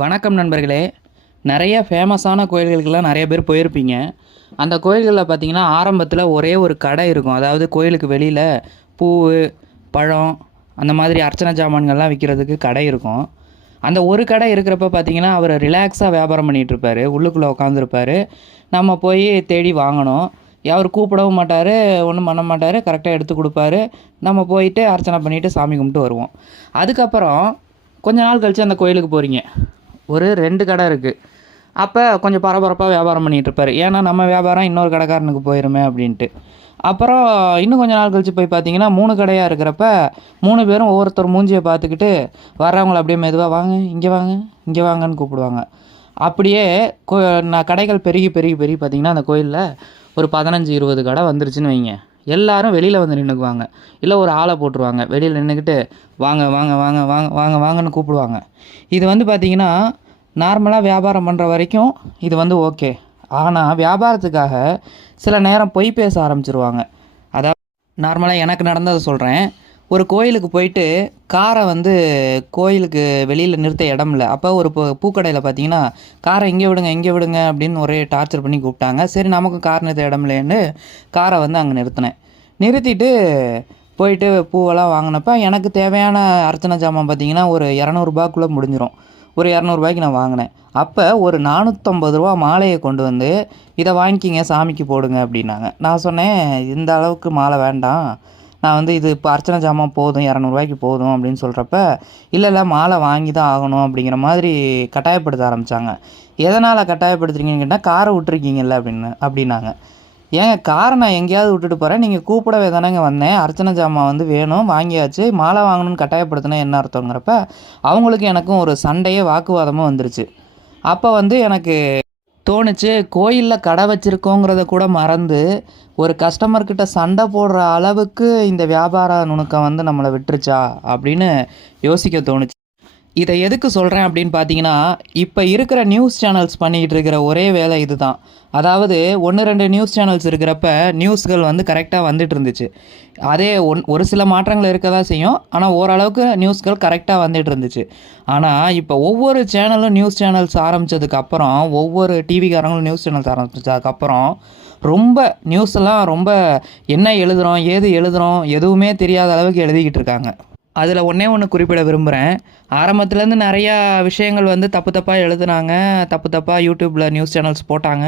வணக்கம் நண்பர்களே. நிறைய ஃபேமஸான கோயில்களுக்கெல்லாம் நிறைய பேர் போயிருப்பீங்க. அந்த கோயில்களில் பார்த்தீங்கன்னா ஆரம்பத்தில் ஒரே ஒரு கடை இருக்கும். அதாவது கோயிலுக்கு வெளியில் பூ பழம் அந்த மாதிரி அர்ச்சனை ஜாமான்கள்லாம் விற்கிறதுக்கு கடை இருக்கும். அந்த ஒரு கடை இருக்கிறப்ப பார்த்தீங்கன்னா அவர் ரிலாக்ஸாக வியாபாரம் பண்ணிகிட்ருப்பாரு உள்ளுக்குள்ளே உட்காந்துருப்பாரு நம்ம போய் தேடி வாங்கணும். அவர் கூப்பிடவும் மாட்டார் ஒன்றும் பண்ண மாட்டார். கரெக்டாக எடுத்து கொடுப்பாரு. நம்ம போயிட்டு அர்ச்சனை பண்ணிவிட்டு சாமி கும்பிட்டு வருவோம். அதுக்கப்புறம் கொஞ்ச நாள் கழித்து அந்த கோயிலுக்கு போகிறீங்க ஒரு ரெண்டு கடை இருக்குது அப்போ கொஞ்சம் பரபரப்பாக வியாபாரம் பண்ணிகிட்ருப்பார் ஏன்னா நம்ம வியாபாரம் இன்னொரு கடைக்காரனுக்கு போயிருமே அப்படின்ட்டு. அப்புறம் இன்னும் கொஞ்சம் நாள் கழித்து போய் பார்த்தீங்கன்னா மூணு கடையாக இருக்கிறப்ப மூணு பேரும் ஒவ்வொருத்தர் மூஞ்சியை பார்த்துக்கிட்டு வர்றவங்கள அப்படியே மெதுவாக வாங்க இங்கே வாங்க இங்கே வாங்கன்னு கூப்பிடுவாங்க. அப்படியே கோ நான் கடைகள் பெருகி பெருகி பெருகி பார்த்தீங்கன்னா அந்த கோயிலில் ஒரு பதினஞ்சு இருபது கடை வந்துருச்சுன்னு வைங்க. எல்லாரும் வெளியில் வந்து நின்றுக்குவாங்க இல்லை ஒரு ஆளை போட்டுருவாங்க. வெளியில் நின்றுக்கிட்டு வாங்க வாங்க வாங்க வாங்க வாங்க வாங்கன்னு கூப்பிடுவாங்க. இது வந்து பார்த்திங்கன்னா நார்மலாக வியாபாரம் பண்ணுற வரைக்கும் இது வந்து ஓகே. ஆனால் வியாபாரத்துக்காக சில நேரம் பொய் பேச ஆரம்பிச்சிருவாங்க. அதாவது நார்மலாக எனக்கு நடந்ததை சொல்கிறேன் ஒரு கோயிலுக்கு போயிட்டு காரை வந்து கோயிலுக்கு வெளியில் நிறுத்த இடம் இல்லை அப்போ ஒரு பூ பூக்கடையில் பார்த்தீங்கன்னா காரை இங்கே விடுங்க இங்கே விடுங்க அப்படின்னு ஒரே டார்ச்சர் பண்ணி கூப்பிட்டாங்க. சரி நமக்கும் கார் நிறுத்த இடம் இல்லைன்னு காரை வந்து அங்கே நிறுத்தினேன். நிறுத்திட்டு போயிட்டு பூவெல்லாம் வாங்கினப்ப எனக்கு தேவையான அர்ச்சனை ஜாமான் பார்த்தீங்கன்னா ஒரு இரநூறுபாக்குள்ளே முடிஞ்சிடும் ஒரு இரநூறுபாய்க்கு நான் வாங்கினேன். அப்போ ஒரு நானூற்றம்பது ரூபா மாலையை கொண்டு வந்து இதை வாங்கிக்கிங்க சாமிக்கு போடுங்க அப்படின்னாங்க. நான் சொன்னேன் இந்த அளவுக்கு மாலை வேண்டாம். நான் வந்து இது இப்போ அர்ச்சனை ஜாமான் போதும் இரநூறுவாய்க்கு போதும் அப்படின்னு சொல்கிறப்ப இல்லை இல்லை மாலை வாங்கி தான் ஆகணும் அப்படிங்கிற மாதிரி கட்டாயப்படுத்த ஆரம்பித்தாங்க எதனால் கட்டாயப்படுத்துறீங்கன்னு கேட்டால் காரை விட்டுருக்கீங்கல்ல அப்படின்னு அப்படின்னாங்க. ஏங்க காரை நான் எங்கேயாவது விட்டுட்டு போகிறேன் நீங்கள் கூப்பிடவே தானேங்க வந்தேன். அர்ச்சனை ஜாமான் வந்து வேணும் வாங்கியாச்சு மாலை வாங்கணும்னு கட்டாயப்படுத்தினா என்ன அர்த்தங்கிறப்ப அவங்களுக்கு எனக்கும் ஒரு சண்டையே வாக்குவாதமும் வந்துருச்சு. அப்போ வந்து எனக்கு தோணுச்சு. கோயிலில் கடை வச்சுருக்கோங்கிறத கூட மறந்து ஒரு கஸ்டமர்கிட்ட சண்டை போடுற அளவுக்கு இந்த வியாபார நுணுக்கம் வந்து நம்மளை விட்டுருச்சா அப்படின்னு யோசிக்க தோணுச்சு. இதை எதுக்கு சொல்கிறேன் அப்படின்னு பார்த்தீங்கன்னா இப்போ இருக்கிற நியூஸ் சேனல்ஸ் பண்ணிக்கிட்டு இருக்கிற ஒரே வேலை இதுதான். அதாவது ஒன்று ரெண்டு நியூஸ் சேனல்ஸ் இருக்கிறப்ப நியூஸ்கள் வந்து கரெக்டாக வந்துட்டு இருந்துச்சு. அதே ஒன் ஒரு சில மாற்றங்கள் இருக்க தான் செய்யும் ஆனால் ஓரளவுக்கு நியூஸ்கள் கரெக்டாக வந்துட்டு இருந்துச்சு. ஆனால் இப்போ ஒவ்வொரு சேனலும் நியூஸ் சேனல்ஸ் ஆரம்பித்ததுக்கப்புறம் ஒவ்வொரு டிவிக்காரங்களும் நியூஸ் சேனல்ஸ் ஆரம்பித்ததுக்கப்புறம் ரொம்ப நியூஸ் எல்லாம் ரொம்ப என்ன எழுதுகிறோம் ஏது எழுதுகிறோம் எதுவுமே தெரியாத அளவுக்கு எழுதிக்கிட்டு இருக்காங்க. அதில் ஒன்றே ஒன்று குறிப்பிட விரும்புகிறேன் ஆரம்பத்துலேருந்து நிறையா விஷயங்கள் வந்து தப்பு தப்பாக எழுதுனாங்க தப்பு தப்பாக யூடியூப்பில் நியூஸ் சேனல்ஸ் போட்டாங்க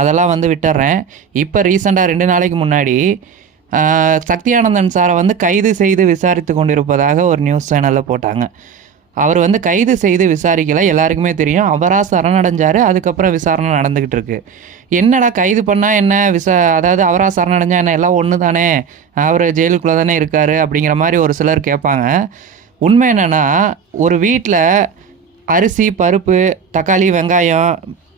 அதெல்லாம் வந்து விட்டுறேன். இப்போ ரீசெண்டாக ரெண்டு நாளைக்கு முன்னாடி சக்தியானந்தன் சாரை வந்து கைது செய்து விசாரித்து கொண்டிருப்பதாக ஒரு நியூஸ் சேனலில் போட்டாங்க. அவர் வந்து கைது செய்து விசாரிக்கல எல்லாருக்குமே தெரியும். அவராக சரணடைஞ்சார் அதுக்கப்புறம் விசாரணை நடந்துக்கிட்டு இருக்கு. என்னடா கைது பண்ணால் என்ன? விசா அதாவது அவராக சரணடைஞ்சா என்ன? எல்லாம் ஒன்று தானே? அவர் ஜெயிலுக்குள்ளே தானே இருக்கார்? அப்படிங்கிற மாதிரி ஒரு சிலர் கேட்பாங்க. உண்மை என்னென்னா ஒரு வீட்டில் அரிசி பருப்பு தக்காளி வெங்காயம்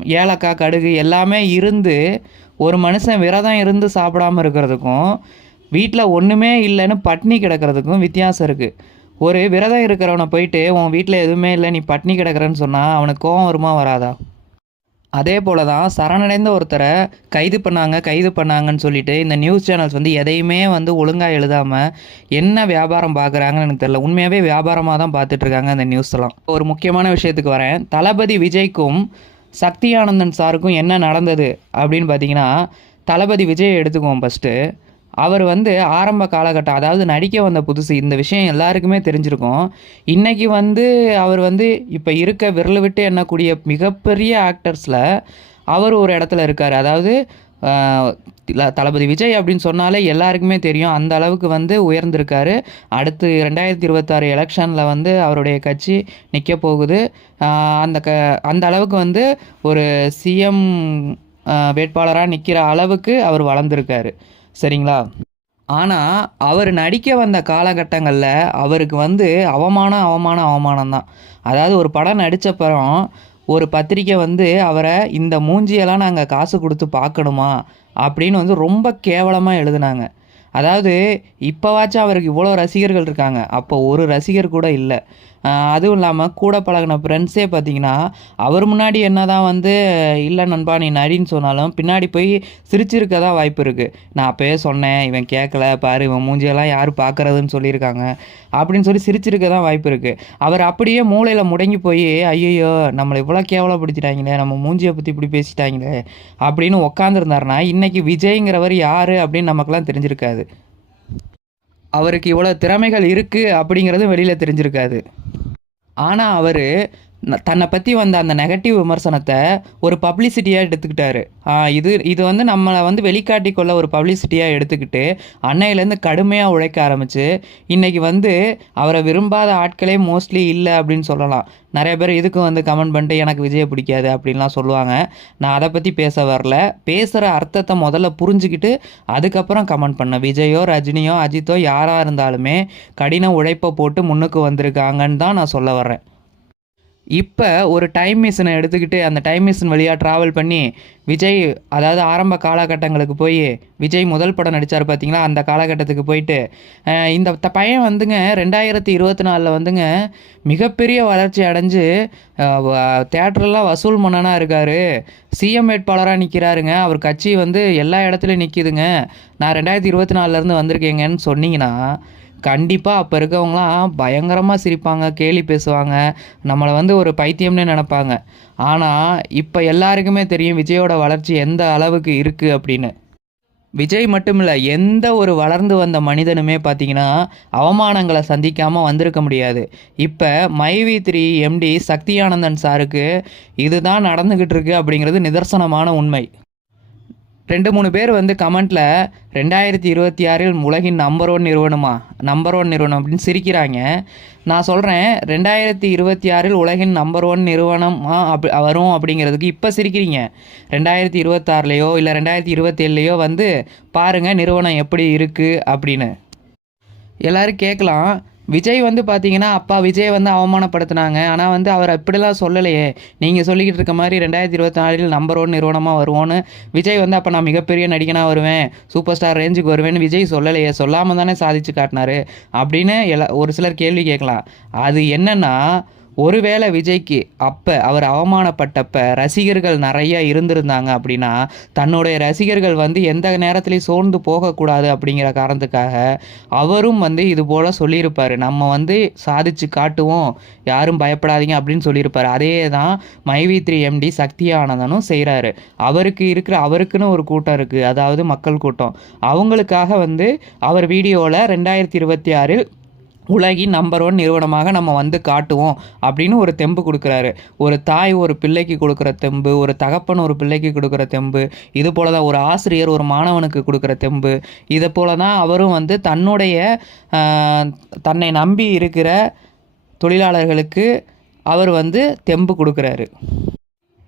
ஏலக்காய் கடுகு எல்லாமே இருந்து ஒரு மனுஷன் விரதம் இருந்து சாப்பிடாம இருக்கிறதுக்கும் வீட்டில் ஒன்றுமே இல்லைன்னு பட்னி கிடக்கிறதுக்கும் வித்தியாசம் இருக்குது ஒரு விரதம் இருக்கிறவனை போயிட்டு உன் வீட்டில் எதுவுமே இல்லை நீ பட்னி கிடக்கிறன்னு சொன்னால் அவனுக்கு கோவம் வருமா வராதா? அதே போல தான் சரணடைந்த ஒருத்தரை கைது பண்ணாங்க கைது பண்ணாங்கன்னு சொல்லிட்டு இந்த நியூஸ் சேனல்ஸ் வந்து எதையுமே வந்து ஒழுங்காக எழுதாமல் என்ன வியாபாரம் பார்க்குறாங்கன்னு எனக்கு தெரில உண்மையாகவே வியாபாரமாக தான் பார்த்துட்ருக்காங்க அந்த நியூஸ்லாம் ஒரு முக்கியமான விஷயத்துக்கு வரேன். தளபதி விஜய்க்கும் சக்தி ஆனந்தன் சாருக்கும் என்ன நடந்தது அப்படின்னு பார்த்தீங்கன்னா தளபதி விஜய் எடுத்துக்குவோம் ஃபஸ்ட்டு அவர் வந்து ஆரம்ப காலகட்டம் அதாவது நடிக்க வந்த புதுசு இந்த விஷயம் எல்லாருக்குமே தெரிஞ்சிருக்கும். இன்றைக்கி வந்து அவர் வந்து இப்போ இருக்க விரல் விட்டு எண்ணக்கூடிய மிகப்பெரிய ஆக்டர்ஸில் அவர் ஒரு இடத்துல இருக்கார். அதாவது தளபதி விஜய் அப்படின்னு சொன்னாலே எல்லாருக்குமே தெரியும். அந்த அளவுக்கு வந்து உயர்ந்திருக்காரு. அடுத்து ரெண்டாயிரத்தி இருபத்தாறு எலெக்ஷனில் வந்து அவருடைய கட்சி நிற்க போகுது. அந்த க அந்த அளவுக்கு வந்து ஒரு சிஎம் வேட்பாளராக நிற்கிற அளவுக்கு அவர் வளர்ந்துருக்காரு. சரிங்களா? ஆனால் அவர் நடிக்க வந்த காலகட்டங்களில் அவருக்கு வந்து அவமானம் அவமானம் அவமானம் தான். அதாவது ஒரு படம் நடித்தப்பறம் ஒரு பத்திரிக்கை வந்து அவரை இந்த மூஞ்சியெல்லாம் நாங்கள் காசு கொடுத்து பார்க்கணுமா? அப்படின்னு வந்து ரொம்ப கேவலமாக எழுதுனாங்க. அதாவது இப்போவாச்சும் அவருக்கு இவ்வளோ ரசிகர்கள் இருக்காங்க. அப்போ ஒரு ரசிகர் கூட இல்லை. அதுவும் இல்லாமல் கூட பழகின ஃப்ரெண்ட்ஸே பார்த்தீங்கன்னா அவர் முன்னாடி என்ன தான் வந்து இல்லை நண்பா நீ நடின்னு சொன்னாலும் பின்னாடி போய் சிரிச்சிருக்க தான் வாய்ப்பு இருக்குது நான் அப்போயே சொன்னேன் இவன் கேட்கல பாரு இவன் மூஞ்சியெல்லாம் யார் பார்க்குறதுன்னு சொல்லியிருக்காங்க. அப்படின்னு சொல்லி சிரிச்சிருக்க தான் வாய்ப்பு இருக்குது அவர் அப்படியே மூளையில் முடங்கி போய் ஐயோ நம்மளை இவ்வளோ கேவலப்படுத்திட்டாங்களே நம்ம மூஞ்சியை பற்றி இப்படி பேசிட்டாங்களே அப்படின்னு உக்காந்துருந்தாருன்னா இன்றைக்கி விஜய்ங்கிறவர் யார் அப்படின்னு நமக்கெல்லாம் தெரிஞ்சிருக்காது. அவருக்கு இவ்வளோ திறமைகள் இருக்குது அப்படிங்கிறதும் வெளியில் தெரிஞ்சிருக்காது. ஆனால் அவர் தன்னை பற்றி வந்த அந்த நெகட்டிவ் விமர்சனத்தை ஒரு பப்ளிசிட்டியாக எடுத்துக்கிட்டாரு. இது இது வந்து நம்மளை வந்து வெளிக்காட்டிக்கொள்ள ஒரு பப்ளிசிட்டியாக எடுத்துக்கிட்டு அன்னையிலேருந்து கடுமையாக உழைக்க ஆரம்பித்து இன்றைக்கி வந்து அவரை விரும்பாத ஆட்களே மோஸ்ட்லி இல்லை அப்படின்னு சொல்லலாம். நிறைய பேர் இதுக்கு வந்து கமெண்ட் பண்ணிட்டு எனக்கு விஜயை பிடிக்காது அப்படின்லாம் சொல்லுவாங்க. நான் அதை பற்றி பேச வரல. பேசுகிற அர்த்தத்தை முதல்ல புரிஞ்சுக்கிட்டு அதுக்கப்புறம் கமெண்ட் பண்ணேன் விஜயோ ரஜினியோ அஜித்தோ யாராக இருந்தாலுமே கடின உழைப்பை போட்டு முன்னுக்கு வந்திருக்காங்கன்னு தான் நான் சொல்ல வர்றேன். இப்போ ஒரு டைம் மிஷினை எடுத்துக்கிட்டு அந்த டைம் மிஷின் வழியாக ட்ராவல் பண்ணி விஜய் அதாவது ஆரம்ப காலகட்டங்களுக்கு போய் விஜய் முதல் படம் நடித்தார் பார்த்தீங்களா அந்த காலகட்டத்துக்கு போயிட்டு இந்த த- பையன் வந்துங்க ரெண்டாயிரத்தி இருபத்தி நாலில் வந்துங்க மிகப்பெரிய வளர்ச்சி அடைஞ்சு தேட்டரெல்லாம் வசூல் மன்னனாக இருக்கார். சிஎம் வேட்பாளராக நிற்கிறாருங்க அவர் கட்சி வந்து எல்லா இடத்துலையும் நிற்கிதுங்க நான் ரெண்டாயிரத்தி இருபத்தி நாலுலேருந்து வந்திருக்கேங்கன்னு சொன்னீங்கன்னா கண்டிப்பாக அப்போ இருக்கவங்களாம் பயங்கரமாக சிரிப்பாங்க கேலி பேசுவாங்க. நம்மளை வந்து ஒரு பைத்தியம்னு நினப்பாங்க. ஆனால் இப்போ எல்லாருக்குமே தெரியும் விஜயோட வளர்ச்சி எந்த அளவுக்கு இருக்குது அப்படின்னு. விஜய் மட்டும் இல்லை எந்த ஒரு வளர்ந்து வந்த மனிதனுமே பார்த்தீங்கன்னா அவமானங்களை சந்திக்காமல் வந்திருக்க முடியாது. இப்போ மைவி த்ரீ எம்டி சக்தியானந்தன் சாருக்கு இதுதான் நடந்துக்கிட்டு இருக்கு அப்படிங்கிறது நிதர்சனமான உண்மை. ரெண்டு மூணு பேர் வந்து கமெண்ட்டில் ரெண்டாயிரத்தி இருபத்தி ஆறில் உலகின் நம்பர் ஒன் நிறுவனமா? நம்பர் ஒன் நிறுவனம் அப்படின்னு சிரிக்கிறாங்க. நான் சொல்கிறேன் ரெண்டாயிரத்தி இருபத்தி ஆறில் உலகின் நம்பர் ஒன் நிறுவனமாக அப் வரும் அப்படிங்கிறதுக்கு இப்போ சிரிக்கிறீங்க. ரெண்டாயிரத்தி இருபத்தாறுலையோ இல்லை ரெண்டாயிரத்தி இருபத்தேழுலையோ வந்து பாருங்கள் நிறுவனம் எப்படி இருக்குது அப்படின்னு. எல்லோரும் கேட்கலாம். விஜய் வந்து பார்த்தீங்கன்னா அப்பா விஜய் வந்து அவமானப்படுத்தினாங்க. ஆனால் வந்து அவர் அப்படிலாம் சொல்லலையே. நீங்கள் சொல்லிக்கிட்டு இருக்க மாதிரி ரெண்டாயிரத்தி இருபத்தி நாலில் நம்பர் ஒன் நிறுவனமாக வருவோன்னு விஜய் வந்து அப்போ நான் மிகப்பெரிய நடிகனாக வருவேன். சூப்பர் ஸ்டார் ரேஞ்சுக்கு வருவேன்னு விஜய் சொல்லலையே. சொல்லாமல் தானே சாதிச்சு காட்டினாரு. அப்படின்னு எல்லா ஒரு சிலர் கேள்வி கேட்கலாம். அது என்னென்னா ஒருவேளை விஜய்க்கு அப்போ அவர் அவமானப்பட்டப்ப ரசிகர்கள் நிறைய இருந்திருந்தாங்க அப்படின்னா தன்னுடைய ரசிகர்கள் வந்து எந்த நேரத்துலையும் சோர்ந்து போகக்கூடாது அப்படிங்கிற காரணத்துக்காக அவரும் வந்து இது போல் சொல்லியிருப்பார். நம்ம வந்து சாதிச்சு காட்டுவோம் யாரும் பயப்படாதீங்க அப்படின்னு சொல்லியிருப்பார். அதே தான் மைவி த்ரீ எம்டி சக்தி ஆனந்தனும் செய்கிறாரு அவருக்கு இருக்கிற அவருக்குன்னு ஒரு கூட்டம் இருக்குது அதாவது மக்கள் கூட்டம். அவங்களுக்காக வந்து அவர் வீடியோவில் ரெண்டாயிரத்தி இருபத்தி ஆறில் உலகின் நம்பர் ஒன் நிறுவனமாக நம்ம வந்து காட்டுவோம் அப்படின்னு ஒரு தெம்பு கொடுக்குறாரு. ஒரு தாய் ஒரு பிள்ளைக்கு கொடுக்குற தெம்பு ஒரு தகப்பன் ஒரு பிள்ளைக்கு கொடுக்குற தெம்பு இது போல தான் ஒரு ஆசிரியர் ஒரு மாணவனுக்கு கொடுக்குற தெம்பு இதை போல தான் அவரும் வந்து தன்னுடைய தன்னை நம்பி இருக்கிற தொழிலாளர்களுக்கு அவர் வந்து தெம்பு கொடுக்குறாரு.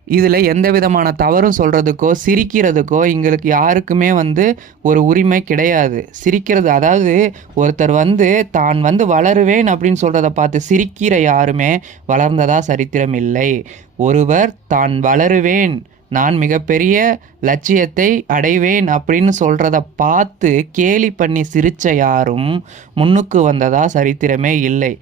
இதில் எந்த விதமான தவறும் சொல்கிறதுக்கோ சிரிக்கிறதுக்கோ எங்களுக்கு யாருக்குமே வந்து ஒரு உரிமை கிடையாது. சிரிக்கிறது அதாவது ஒருத்தர் வந்து தான் வந்து வளருவேன் அப்படின்னு சொல்கிறத பார்த்து சிரிக்கிற யாருமே வளர்ந்ததா சரித்திரம் இல்லை. ஒருவர் தான் வளருவேன் நான் மிகப்பெரிய லட்சியத்தை அடைவேன் அப்படின்னு சொல்கிறத பார்த்து கேலி பண்ணி சிரித்த யாரும் முன்னுக்கு வந்ததாக சரித்திரமே இல்லை.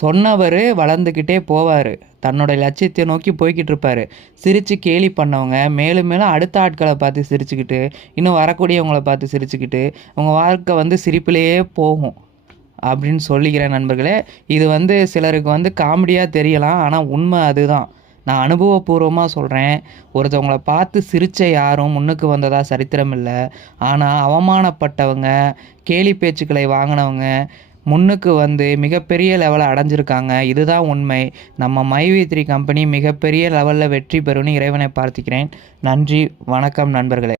சொன்னவர் வளர்ந்துக்கிட்டே போவார். தன்னோட லட்சியத்தை நோக்கி போய்கிட்டு இருப்பார். சிரித்து கேலி பண்ணவங்க மேலும் மேலும் அடுத்த ஆட்களை பார்த்து சிரிச்சுக்கிட்டு இன்னும் வரக்கூடியவங்களை பார்த்து சிரிச்சுக்கிட்டு அவங்க வாழ்க்கை வந்து சிரிப்பிலேயே போகும் அப்படின்னு சொல்லிக்கிறேன் நண்பர்களே. இது வந்து சிலருக்கு வந்து காமெடியாக தெரியலாம் ஆனால் உண்மை அதுதான். நான் அனுபவபூர்வமாக சொல்கிறேன் ஒருத்தவங்களை பார்த்து சிரிச்ச யாரும் முன்னுக்கு வந்ததா சரித்திரம் இல்லை. ஆனால் அவமானப்பட்டவங்க கேலி பேச்சுக்களை வாங்கினவங்க முன்னுக்கு வந்து மிகப்பெரிய லெவலை அடைஞ்சிருக்காங்க. இதுதான் உண்மை. நம்ம மைவி த்ரீ கம்பெனி மிகப்பெரிய லெவலில் வெற்றி பெறும்னு இறைவனை பார்த்துக்கிறேன் நன்றி வணக்கம் நண்பர்களே.